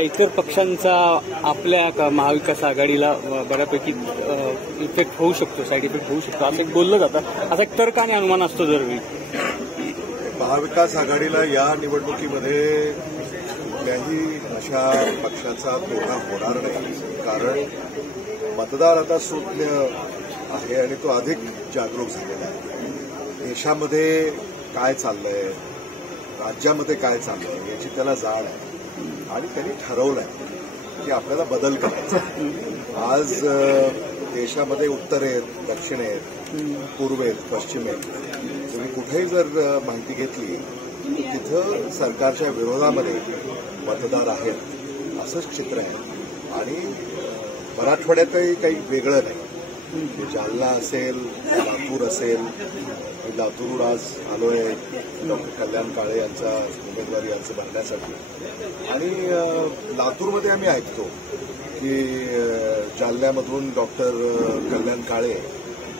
का इतर पक्षांचा आपल्या महाविकास आघाडीला बऱ्यापैकी इफेक्ट होऊ शकतो, साईड इफेक्ट होऊ शकतो असं एक बोललं जातं, असा एक तर्क आणि अनुमान असतो दरवेळी. महाविकास आघाडीला या निवडणुकीमध्ये कुठल्याही अशा पक्षाचा तोडा होणार नाही, कारण मतदार आता सुज्ञ आहे आणि तो अधिक जागरूक झालेला आहे. देशामध्ये काय चाललंय, राज्यामध्ये काय चाललंय याची त्याला जाण आहे आणि त्यांनी ठरवलंय की आपल्याला बदल करायचा. आज देशामध्ये उत्तरेत, दक्षिणेत, पूर्वेत, पश्चिमेत तुम्ही कुठेही जर माहिती घेतली तिथं सरकारच्या विरोधामध्ये मतदार आहेत असंच चित्र आहे. आणि मराठवाड्यातही काही वेगळं नाही. जालना असेल, लातूर असेल, मी लातूर आज आलोय डॉक्टर कल्याण काळे यांचा उमेदवारी अर्ज भरण्यासाठी. आणि लातूरमध्ये आम्ही ऐकतो की जालन्यामधून डॉक्टर कल्याण काळे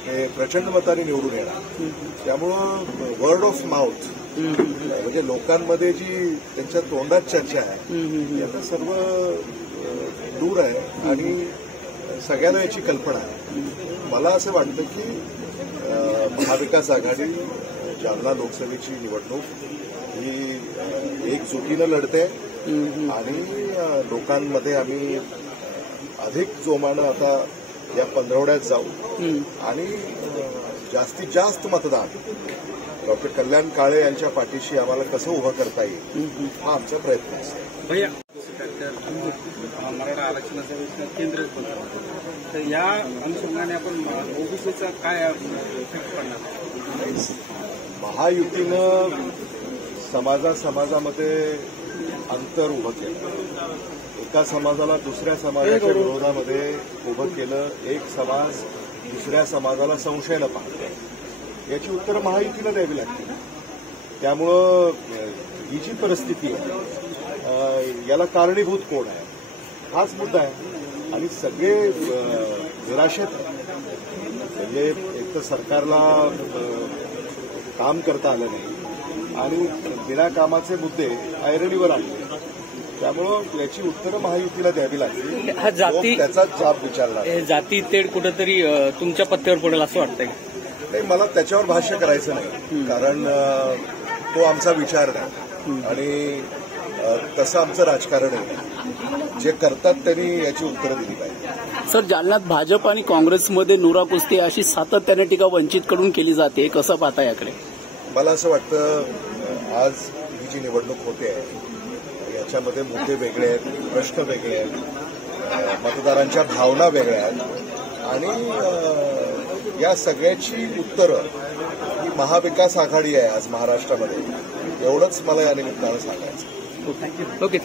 हे प्रचंड मताने निवडून येणार. त्यामुळं वर्ड ऑफ माउथ म्हणजे लोकांमध्ये जी त्यांच्या तोंडात चर्चा आहे याचा सर्व दूर आहे आणि सगळ्यांना याची कल्पना आहे. मला असं वाटतं की महाविकास आघाडी जालना लोकसभेची निवडणूक ही एकजुटीनं लढते आणि लोकांमध्ये आम्ही अधिक जोमानं आता या पंधरवड्यात जाऊ आणि जास्तीत जास्त मतदान डॉक्टर कल्याण काळे यांच्या पाठीशी आम्हाला कसं उभं करता येईल हा आमचा प्रयत्न असतो. मराठा आरक्षणाचा केंद्र तर या अनुषंगाने आपण ओबीसीचा काय इफेक्ट पडणार? महायुतीनं समाजामध्ये अंतर उभं केलं. एका समाजाला दुसऱ्या समाजाच्या विरोधामध्ये उभं केलं. एक समाज दुसऱ्या समाजाला संशयानं पाहतो. याची उत्तरं महायुतीला द्यावी लागतील. त्यामुळं ही जी परिस्थिती आहे याला कारणीभूत कोण आहे हाच मुद्दा आहे. आणि सगळे निराशेत म्हणजे एक तर सरकारला काम करता आलं नाही आणि बिना कामाचे मुद्दे ऐरणीवर आणले. त्यामुळं याची उत्तरं महायुतीला द्यावी लागतील. हा जाती त्याचाच जाब विचारला. जाती तेढ कुठंतरी तुमच्या पत्त्यावर पडेल असं वाटतंय? नाही, मला त्याच्यावर भाष्य करायचं नाही, कारण तो आमचा विचार नाही आणि तसं आमचं राजकारण आहे. जे करतात त्यांनी याची उत्तरं दिली पाहिजे. सर, जालन्यात भाजप आणि काँग्रेसमध्ये नुरा कुस्ती अशी सातत्याने टीका वंचितकडून केली जाते, कसं पाहता याकडे? मला असं वाटतं आज ही जी निवडणूक होते याच्यामध्ये मुद्दे वेगळे आहेत, प्रश्न वेगळे आहेत, मतदारांच्या भावना वेगळ्या आहेत आणि या सगळ्याची उत्तरं ही महाविकास आघाडी आहे आज महाराष्ट्रामध्ये. एवढंच मला या निमित्तानं सांगायचं. ओके.